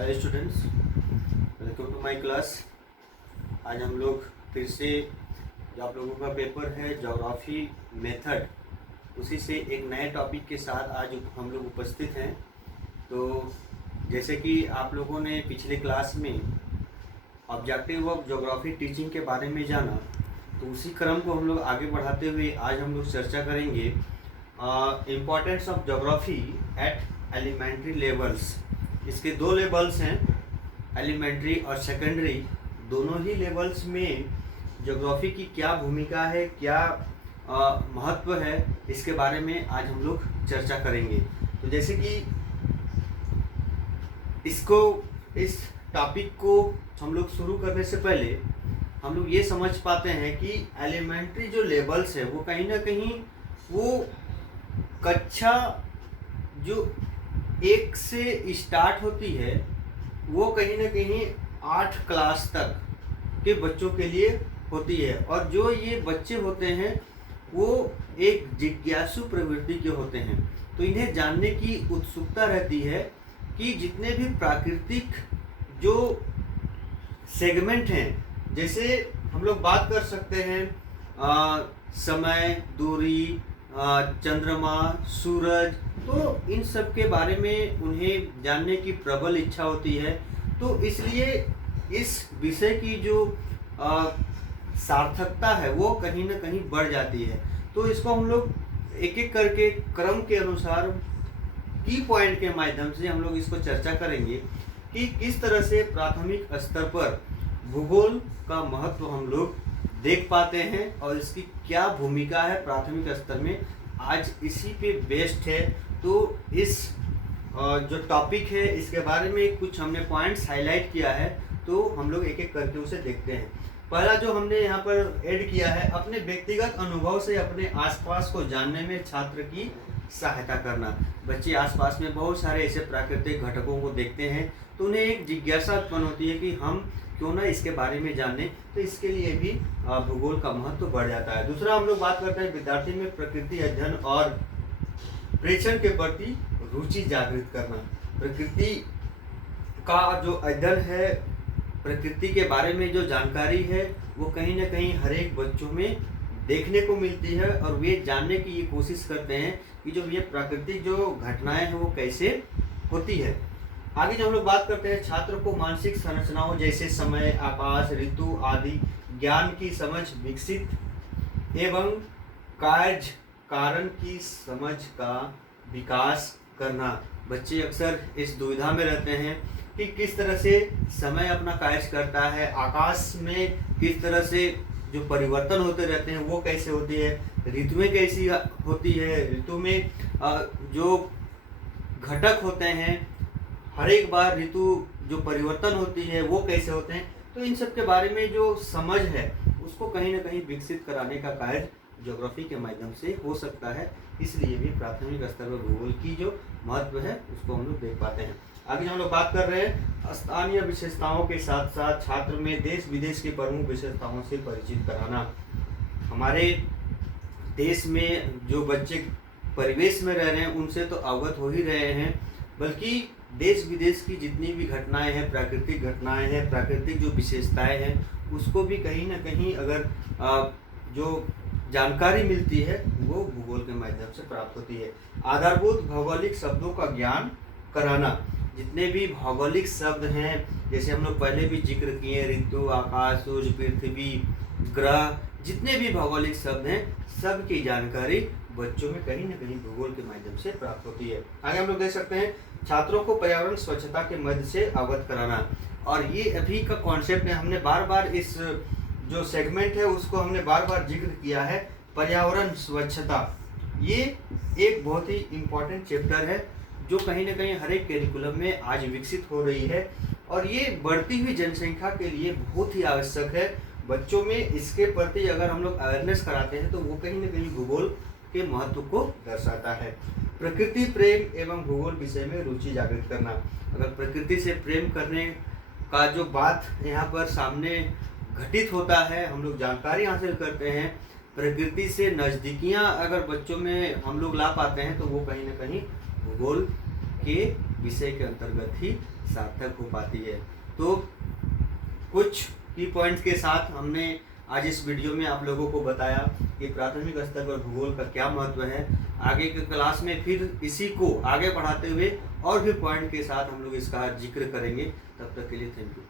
Hello students, welcome to my class. आज हम लोग फिर से जो आप लोगों का पेपर है ज्योग्राफी मेथड, उसी से एक नए टॉपिक के साथ आज हम लोग उपस्थित हैं। तो जैसे कि आप लोगों ने पिछले क्लास में ऑब्जेक्टिव ऑफ ज्योग्राफी टीचिंग के बारे में जाना, तो उसी क्रम को हम लोग आगे बढ़ाते हुए आज हम लोग चर्चा करेंगे importance of geography at elementary levels. इसके दो लेवल्स हैं, एलिमेंट्री और सेकेंडरी। दोनों ही लेवल्स में ज्योग्राफी की क्या भूमिका है, क्या महत्व है, इसके बारे में आज हम लोग चर्चा करेंगे। तो जैसे कि इस टॉपिक को हम लोग शुरू करने से पहले हम लोग ये समझ पाते हैं कि एलिमेंट्री जो लेवल्स है वो कहीं ना कहीं वो कक्षा जो 1 से स्टार्ट होती है, वो कहीं ना कहीं 8 क्लास तक के बच्चों के लिए होती है। और जो ये बच्चे होते हैं वो एक जिज्ञासु प्रवृत्ति के होते हैं, तो इन्हें जानने की उत्सुकता रहती है कि जितने भी प्राकृतिक जो सेगमेंट हैं, जैसे हम लोग बात कर सकते हैं समय, दूरी, चंद्रमा, सूरज, तो इन सब के बारे में उन्हें जानने की प्रबल इच्छा होती है। तो इसलिए इस विषय की जो सार्थकता है वो कहीं ना कहीं बढ़ जाती है। तो इसको हम लोग एक एक करके क्रम के अनुसार की पॉइंट के माध्यम से हम लोग इसको चर्चा करेंगे कि किस तरह से प्राथमिक स्तर पर भूगोल का महत्व हम लोग देख पाते हैं और इसकी क्या भूमिका है प्राथमिक स्तर में। आज इसी पे बेस्ड है। तो इस जो टॉपिक है इसके बारे में कुछ हमने पॉइंट्स हाईलाइट किया है, तो हम लोग एक एक करके उसे देखते हैं। पहला जो हमने यहाँ पर ऐड किया है, अपने व्यक्तिगत अनुभव से अपने आसपास को जानने में छात्र की सहायता करना। बच्चे आसपास में बहुत सारे ऐसे प्राकृतिक घटकों को देखते हैं, तो उन्हें एक जिज्ञासा उत्पन्न होती है कि हम क्यों ना इसके बारे में जाने। तो इसके लिए भी भूगोल का महत्व बढ़ जाता है। दूसरा हम लोग बात करते हैं विद्यार्थी में प्रकृति अध्ययन और प्रेक्षण के प्रति रुचि जागृत करना। प्रकृति का जो अध्ययन है, प्रकृति के बारे में जो जानकारी है, वो कहीं ना कहीं हर एक बच्चों में देखने को मिलती है और वे जानने की ये कोशिश करते हैं कि जो ये प्राकृतिक जो घटनाएं हैं वो कैसे होती है। आगे जो हम लोग बात करते हैं, छात्र को मानसिक संरचनाओं जैसे समय, आकाश, ऋतु आदि ज्ञान की समझ विकसित एवं कार्य कारण की समझ का विकास करना। बच्चे अक्सर इस दुविधा में रहते हैं कि किस तरह से समय अपना कार्य करता है, आकाश में किस तरह से जो परिवर्तन होते रहते हैं वो कैसे होती है, ऋतुएं कैसी होती है, ऋतु में जो घटक होते हैं, हर एक बार ऋतु जो परिवर्तन होती है वो कैसे होते हैं। तो इन सब के बारे में जो समझ है उसको कहीं ना कहीं विकसित कराने का कार्य ज्योग्राफी के माध्यम से हो सकता है। इसलिए भी प्राथमिक स्तर पर भूगोल की जो महत्व है उसको हम लोग देख पाते हैं। आगे हम लोग बात कर रहे हैं स्थानीय विशेषताओं के साथ साथ छात्र में देश विदेश की प्रमुख विशेषताओं से परिचित कराना। हमारे देश में जो बच्चे परिवेश में रह रहे हैं उनसे तो अवगत हो ही रहे हैं, बल्कि देश विदेश की जितनी भी घटनाएं हैं, प्राकृतिक घटनाएं हैं, प्राकृतिक जो विशेषताएं हैं, उसको भी कहीं ना कहीं अगर जो जानकारी मिलती है वो भूगोल के माध्यम से प्राप्त होती है। आधारभूत भौगोलिक शब्दों का ज्ञान कराना। जितने भी भौगोलिक शब्द हैं, जैसे हम लोग पहले भी जिक्र किए, ऋतु, आकाश, सूर्य, पृथ्वी, ग्रह, जितने भी भौगोलिक शब्द हैं सब की जानकारी बच्चों में कहीं ना कहीं भूगोल के माध्यम से प्राप्त होती है। आगे हम लोग देख सकते हैं, छात्रों को पर्यावरण स्वच्छता के मध्य से अवगत कराना। और ये अभी का कॉन्सेप्ट है, हमने बार बार इस जो सेगमेंट है उसको हमने बार बार जिक्र किया है, पर्यावरण स्वच्छता। ये एक बहुत ही इम्पोर्टेंट चैप्टर है जो कहीं ना कहीं हर एक करिकुलम में आज विकसित हो रही है और ये बढ़ती हुई जनसंख्या के लिए बहुत ही आवश्यक है। बच्चों में इसके प्रति अगर हम लोग अवेयरनेस कराते हैं तो वो कहीं ना कहीं भूगोल के महत्व को दर्शाता है। प्रकृति प्रेम एवं भूगोल विषय में रुचि जागृत करना। अगर प्रकृति से प्रेम करने का जो बात यहाँ पर सामने घटित होता है, हम लोग जानकारी हासिल करते हैं, प्रकृति से नज़दीकियाँ अगर बच्चों में हम लोग ला पाते हैं तो वो कहीं ना कहीं भूगोल के विषय के अंतर्गत ही सार्थक हो पाती है। तो कुछ की पॉइंट्स के साथ हमने आज इस वीडियो में आप लोगों को बताया कि प्राथमिक स्तर पर भूगोल का क्या महत्व है। आगे के क्लास में फिर इसी को आगे बढ़ाते हुए और भी पॉइंट के साथ हम लोग इसका जिक्र करेंगे। तब तक के लिए थैंक यू।